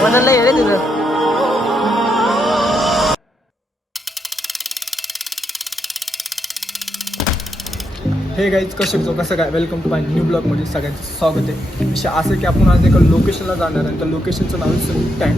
कोणाला येडे तुझं. हे गाईज कसं काय वेलकम टू माय न्यू ब्लॉगमध्ये सगळ्यांचं स्वागत आहे. विषय असं की आपण आज एका लोकेशनला जाणार आहे. त्या लोकेशनचं नाव आहे स्विमिंग टँक.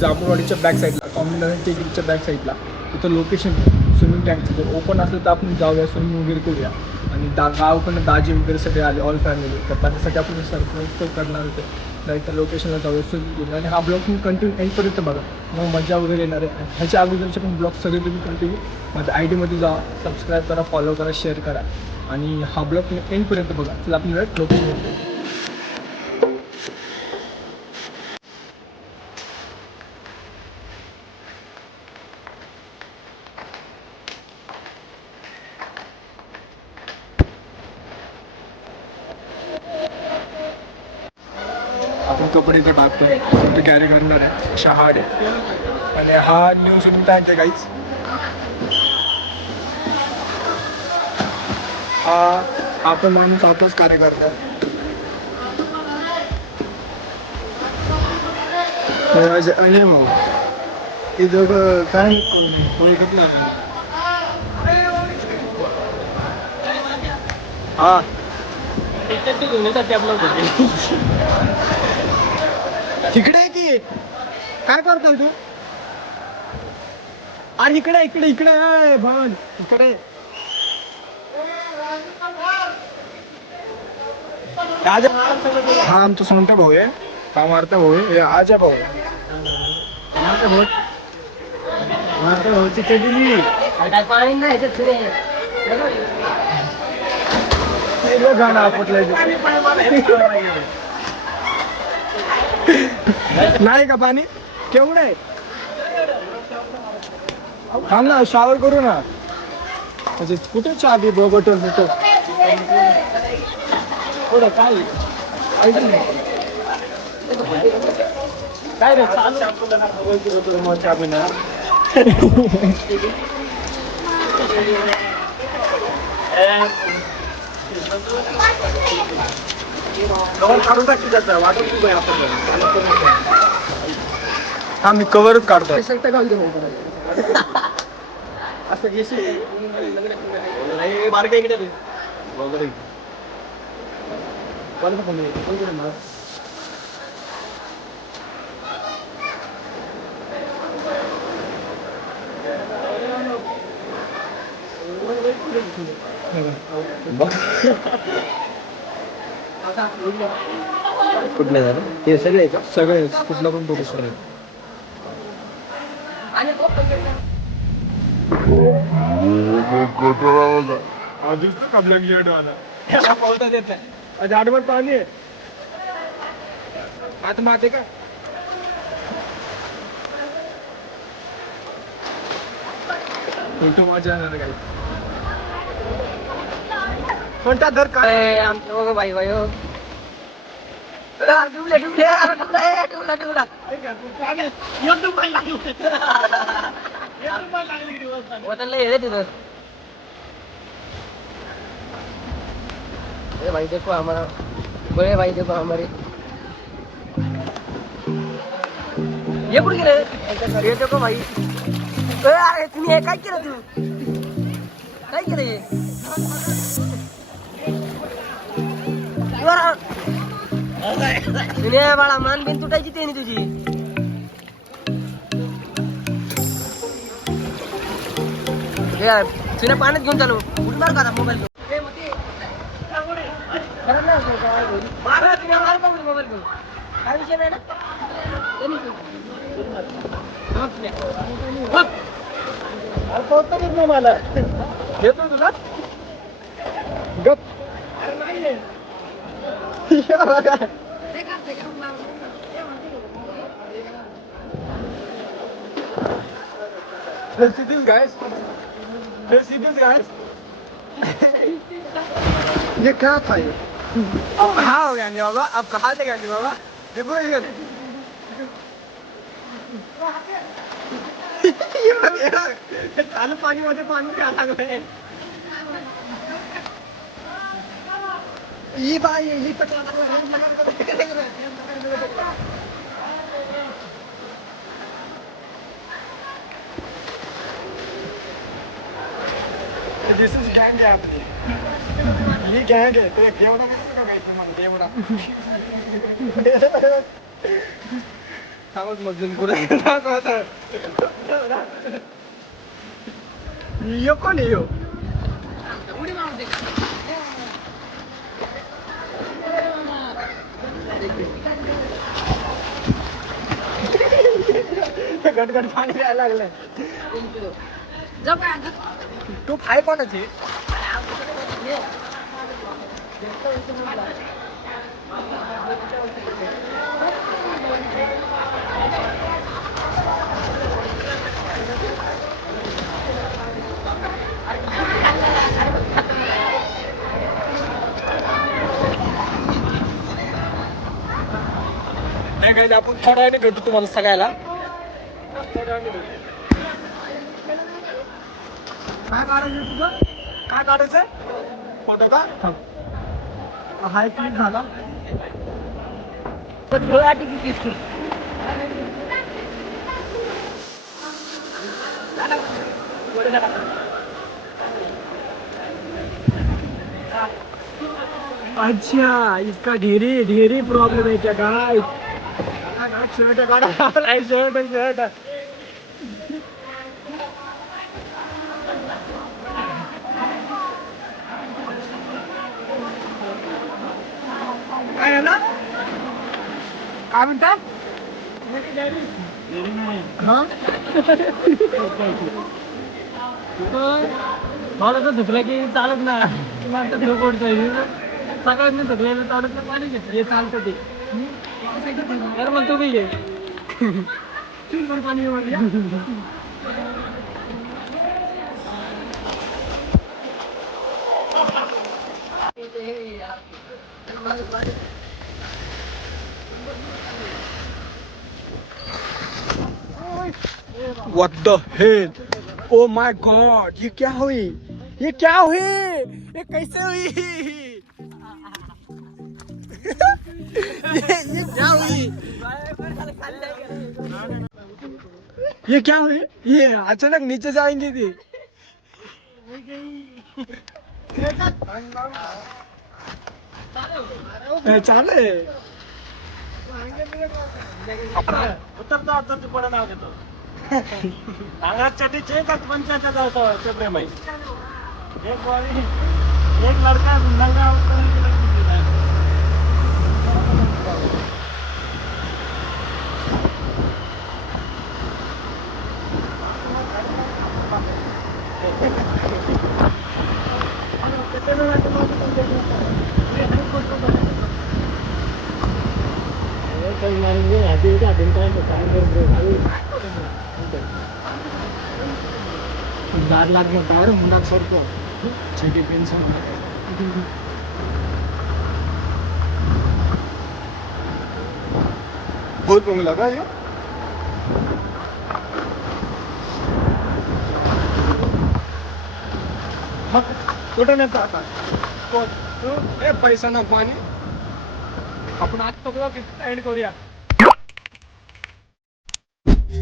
जांभूळवाडीच्या बॅक साईडला, कॉम्बिनर टेकडीच्या बॅक साईडला तिथं लोकेशन स्विमिंग टँकचं. जर ओपन असेल तर आपण जाऊया, स्विमिंग वगैरे करूया. आणि गावकडनं दाजी वगैरे सगळे आले, ऑल फॅमिली. तर त्याच्यासाठी आपण सरप्राईज करणार होते. नाही तर लोकेशनला जाऊया स्विमिंग करूया. आणि हा ब्लॉग तुम्ही कंटिन्यू एंडपर्यंत बघा, मग मजा वगैरे येणार आहे. ह्याच्या अगोदरचे पण ब्लॉग सगळे तुम्ही कंटिन्यू माझ्या आय डीमध्ये जा, सबस्क्राईब करा, फॉलो करा, शेअर करा. आणि हा ब्लॉग एंडपर्यंत बघा. चला आपण लोकेशन आपण कपडे इथं टाकतोय, ते कॅरी करणार आहे. शहाड आहे आणि हा न्यू स्विमिंग टँक आहे गाईज. हा पण माणूस आताच कार्य करणार. अरे भाऊ इथं काय ओळखत नाही. हा घेण्यासाठी आपलं इकडे आहे की काय करतोय तू? अरे इकडे इकडे इकडे आहे भवन, इकडे. हा आमचा सोनटा भाऊ आहे, हा मारता भाऊ आहे, आजा भाऊ आहे. मारता भाऊची चटणी पाणी नाही गाणं आपटलंय. नाही का पाणी केवढं आहे? हा ना, शावर करू ना. म्हणजे कुठे चाबी बटन होतं थोडं काय काय रे चाबी ना. काढून टाकी जातं वाटत खूप आहे आपण. हा मी कवरच काढतो. असं बारका इकडे कुठलं झालं हे सगळे सगळे कुठला पण बघू सर. आडवट पाणी आहे आता माते का मजा येणार काही कोणता दर काय आमचं बाई बाई हो. येडे तुझं. भाई देखो हमारा, बड़े भाई देखो हमारे. ये कुठे गेले? ये देखो भाई. अरे तुम्ही हे काय केलं तू? काय केलं हे? तुने बाळा मान बिन तुटायची ते तुझी. तुला पाण्यात घेऊन चालू उडी मार का मोबाईल. काय विषय नाही ना. मला येतो तुला गप. Let's see this guys. Let's see this guys. ये क्या था ये? अब कहाँ हो गया नहीं बाबा? अब कहाँ ले गया नहीं बाबा? देखो ये चालू पाणी मध्ये पाणी प्यायला लागलंय. ही बाई ही दिस इज गँग आहे आपली. ही गँग आहे ते एवढा कसं बघायचं मला एवढा सांगत मजून पुढे यो कोण आहे यो गटगट पाणी प्यायला लागलंय. तू काय कोणाची आपण थोड्या वेळाने भेटू तुम्हाला सगळ्याला. काय काढायचं तुझं काय काढायचंय फोटो का हाय क्लिक झाला. अच्छा इसका ढेरी प्रॉब्लेम है क्या गाइस. शर्ट काढा शर्ट काय ना काय म्हणता मला तर धुकलं की चालत ना मला तर सकाळच नाही धुकलेलं चालत ना पाणी घेत हे चालतं ते तर मग तुम्ही घे पाणी What the hell? Oh my God! ये क्या हुई? ये क्या हुई? ये कैसे हुई? ये क्या हुई? ये क्या हुई? ये अचानक नीचे जाएंगे थी. चालू आहे. पडा नाव देतो अंगात चटी चेतात पंचायत जातो ते प्रेम आहे. एक लड़का नंगा दार लागले दार मुलात पडतो छेटी पेन्शन बहुत बंगला का ये मग कुठं नेतो आता कोण पैसा ना पाणी आपण आज तो एंड करूया.